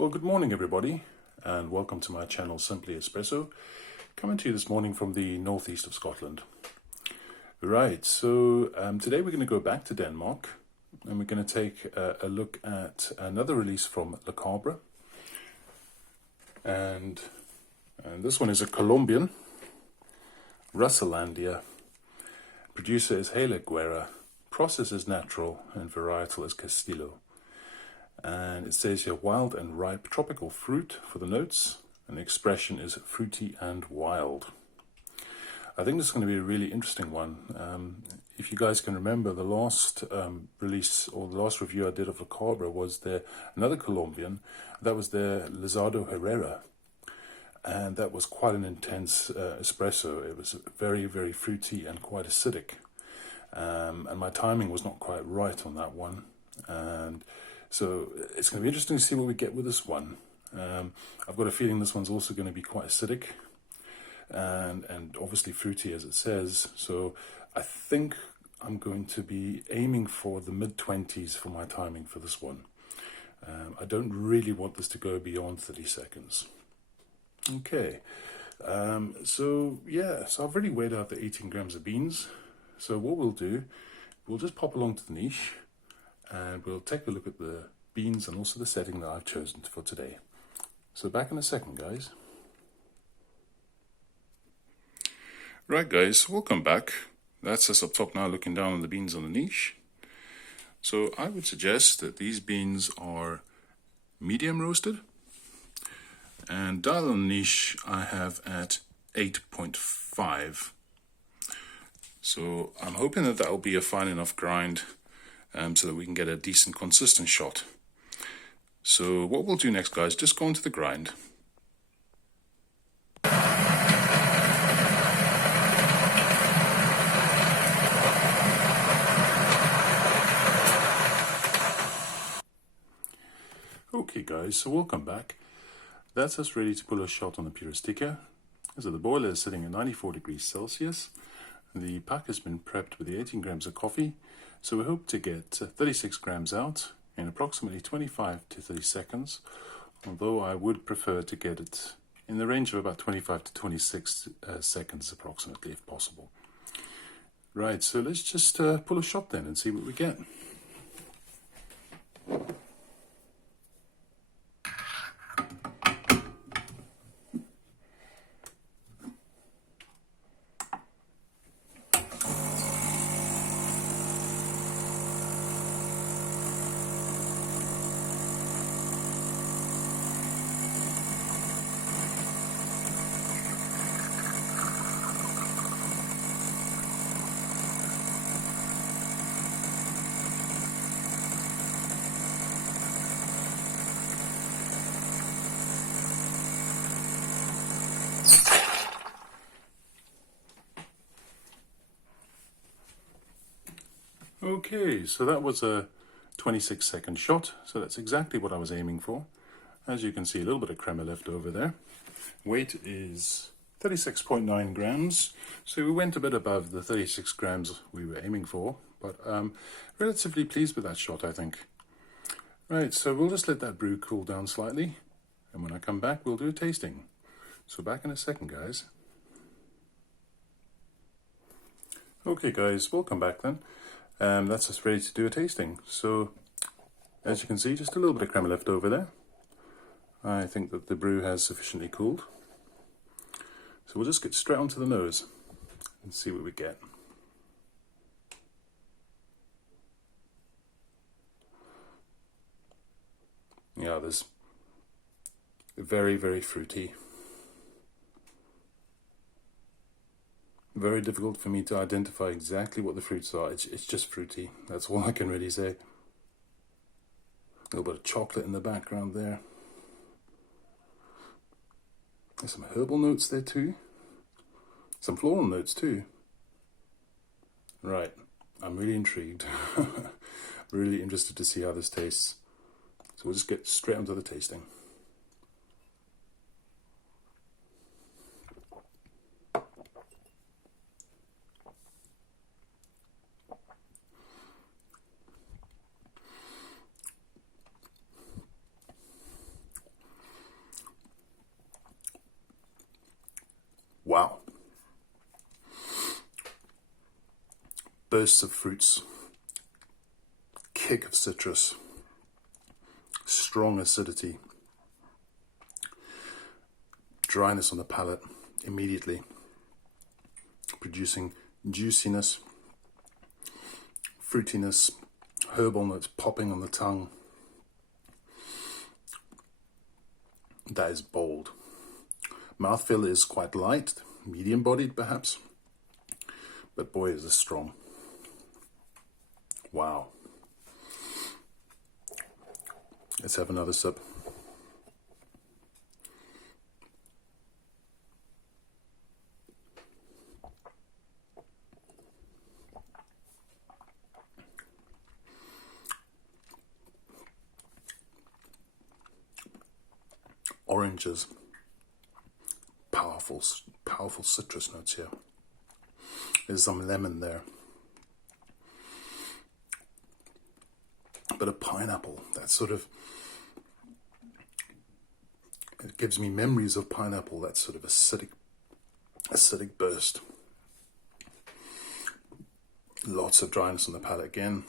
Well, good morning everybody, and welcome to my channel Simply Espresso, coming to you this morning from the northeast of Scotland. Right, so today we're going to go back to Denmark, and we're going to take a look at another release from Cabra, and this one is a Colombian, Russilandia. Producer is Guerra, process is natural, and varietal is Castillo. And it says here wild and ripe tropical fruit for the notes, and the expression is fruity and wild. I think this is going to be a really interesting one. If you guys can remember, the last release or the last review I did of Cabra was another Colombian. That was their Lizardo Herrera, and that was quite an intense espresso. It was very, very fruity and quite acidic, and my timing was not quite right on that one. And so it's going to be interesting to see what we get with this one. I've got a feeling this one's also going to be quite acidic and obviously fruity as it says. So I think I'm going to be aiming for the mid-20s for my timing for this one. I don't really want this to go beyond 30 seconds. Okay, so I've already weighed out the 18 grams of beans. So what we'll do, we'll just pop along to the niche, and we'll take a look at the beans and also the setting that I've chosen for today. So back in a second, guys. Right, guys, welcome back. That's us up top now looking down on the beans on the niche. So I would suggest that these beans are medium roasted. And dial on the niche I have at 8.5. So I'm hoping that will be a fine enough grind so that we can get a decent consistent shot. So what we'll do next, guys, just go into the grind. Okay guys, so welcome back. That's us ready to pull a shot on the Puristika. So the boiler is sitting at 94 degrees Celsius. The pack has been prepped with the 18 grams of coffee. So we hope to get 36 grams out in approximately 25 to 30 seconds, although I would prefer to get it in the range of about 25 to 26 seconds approximately if possible. Right, so let's just pull a shot then and see what we get. Okay, so that was a 26-second shot, so that's exactly what I was aiming for. As you can see, a little bit of crema left over there. Weight is 36.9 grams, so we went a bit above the 36 grams we were aiming for, but relatively pleased with that shot, I think. Right, so we'll just let that brew cool down slightly, and when I come back, we'll do a tasting. So back in a second, guys. Okay, guys, welcome back then. That's us ready to do a tasting. So, as you can see, just a little bit of crema left over there. I think that the brew has sufficiently cooled. So we'll just get straight onto the nose and see what we get. Yeah, there's very, very fruity. Very difficult for me to identify exactly what the fruits are. It's just fruity. That's all I can really say. A little bit of chocolate in the background there. There's some herbal notes there too. Some floral notes too. Right, I'm really intrigued. Really interested to see how this tastes. So we'll just get straight onto the tasting. bursts of fruits, kick of citrus, strong acidity, dryness on the palate immediately, producing juiciness, fruitiness, herbal notes popping on the tongue. That is bold. Mouthfeel is quite light, medium-bodied perhaps, but boy is this strong. Wow. Let's have another sip. Oranges, powerful citrus notes here. There's some lemon there. But a pineapple, that sort of, it gives me memories of pineapple, that sort of acidic burst. Lots of dryness on the palate again.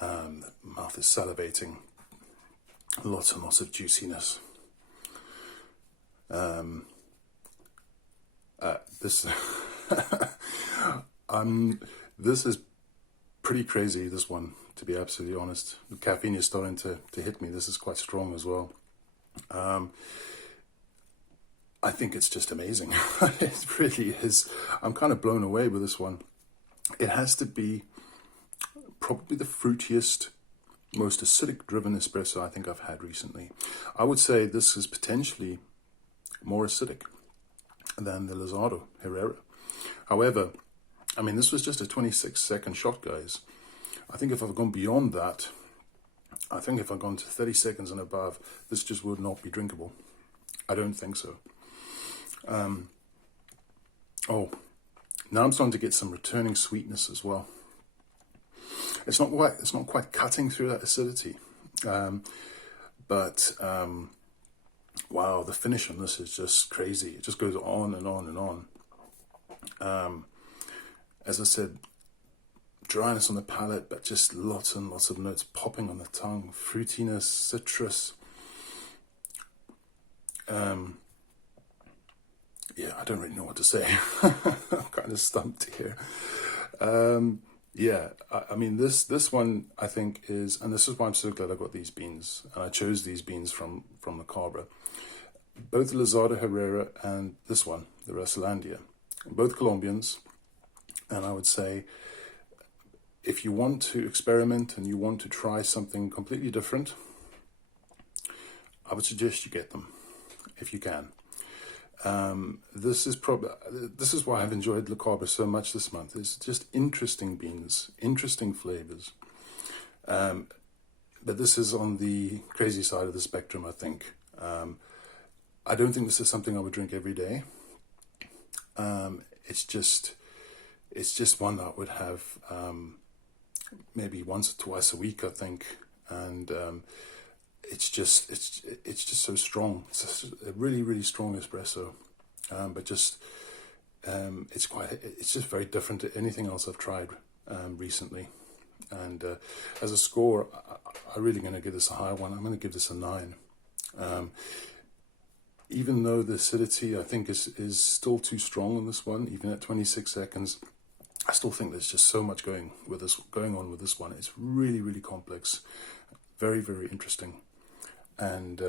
The mouth is salivating. Lots and lots of juiciness. This is pretty crazy, this one, to be absolutely honest. The caffeine is starting to hit me. This is quite strong as well. I think it's just amazing. It really is. I'm kind of blown away with this one. It has to be probably the fruitiest, most acidic driven espresso I think I've had recently. I would say this is potentially more acidic than the Luzardo Herrera. However, I mean, this was just a 26-second shot, guys. I think if I've gone beyond that, I think if I've gone to 30 seconds and above, this just would not be drinkable. I don't think so. Oh, now I'm starting to get some returning sweetness as well. It's not quite cutting through that acidity, but wow, the finish on this is just crazy. It just goes on and on and on. As I said, dryness on the palate, but just lots and lots of notes popping on the tongue, fruitiness, citrus. Yeah, I don't really know what to say. I'm kind of stumped here. Yeah, I mean, this one I think is, and this is why I'm so glad I got these beans, and I chose these beans from the Cabra. Both the Luzardo Herrera and this one, the Russilandia, both Colombians, and I would say if you want to experiment and you want to try something completely different, I would suggest you get them if you can. This is why I've enjoyed Le Cabra so much this month. It's just interesting beans, interesting flavors. But this is on the crazy side of the spectrum, I think. I don't think this is something I would drink every day. It's just one that I would have maybe once or twice a week, I think. And it's just so strong. It's just a really, really strong espresso, but just it's just very different to anything else I've tried recently. And as a score, I'm really going to give this a high one. I'm going to give this a 9. Even though the acidity I think is still too strong on this one, even at 26 seconds, I still think there's just so much going on with this one. It's really, really complex, very, very interesting. And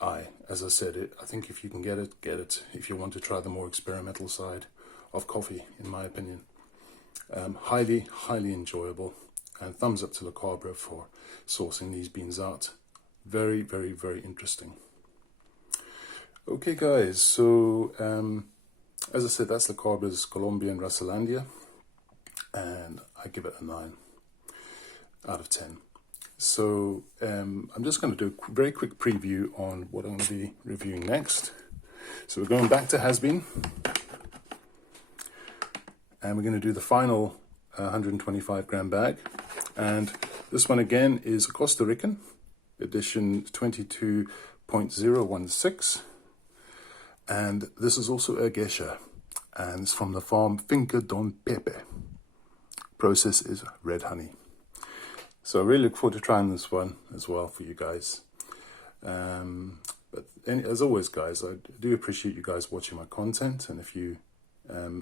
as I said, I think if you can get it. If you want to try the more experimental side of coffee, in my opinion, highly, highly enjoyable. And thumbs up to Le Cabra for sourcing these beans out. Very, very, very interesting. Okay, guys. So as I said, that's Le Cabra's Colombian Russilandia, and I give it a 9 out of 10. So I'm just going to do a very quick preview on what I'm going to be reviewing next. So we're going back to Has Been, and we're going to do the final 125 gram bag. And this one again is a Costa Rican edition 22.016. And this is also a geisha, and it's from the farm Finca Don Pepe. Process is red honey. So I really look forward to trying this one as well for you guys. But as always, guys, I do appreciate you guys watching my content, and if you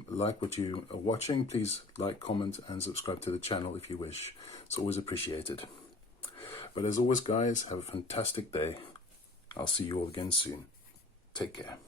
like what you are watching, please like, comment, and subscribe to the channel if you wish. It's always appreciated. But as always, guys, have a fantastic day. I'll see you all again soon. Take care.